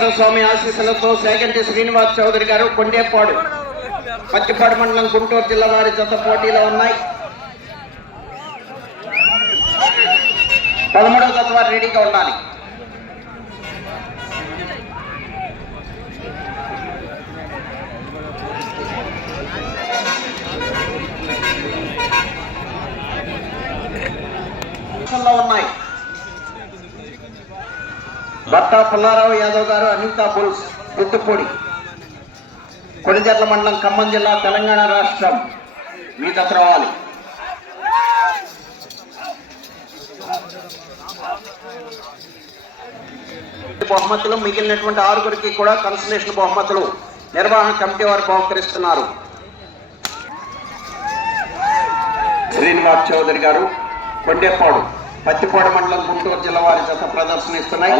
వెంకటేశ్వర స్వామి ఆశీస్సులతో సేగంటి శ్రీనివాస్ చౌదరి గారు కొండేపాడు పత్తిపాడు మండలం గుంటూరు జిల్లా వారి జత పోటీలో ఉన్నాయి. 13వ జత వారు రెడీగా ఉండాలి. ఉన్నాయి భర్త పుల్లారావు యాదవ్ గారు, అనితా బుల్స్ గుత్తుపూడి, కొడిజర్ల మండలం, ఖమ్మం జిల్లా, తెలంగాణ రాష్ట్రం. మీ జత రావాలి. బహుమతులు మిగిలినటువంటి 6గురికి కూడా కన్సలేషన్ బహుమతులు నిర్వహణ కమిటీ వారు బహుకరిస్తున్నారు. శ్రీనివాస్ చౌదరి గారు కొండేపాడు పత్తిపాడు మండలం గుంటూరు జిల్లా వారి జత ప్రదర్శన ఇస్తున్నాయి.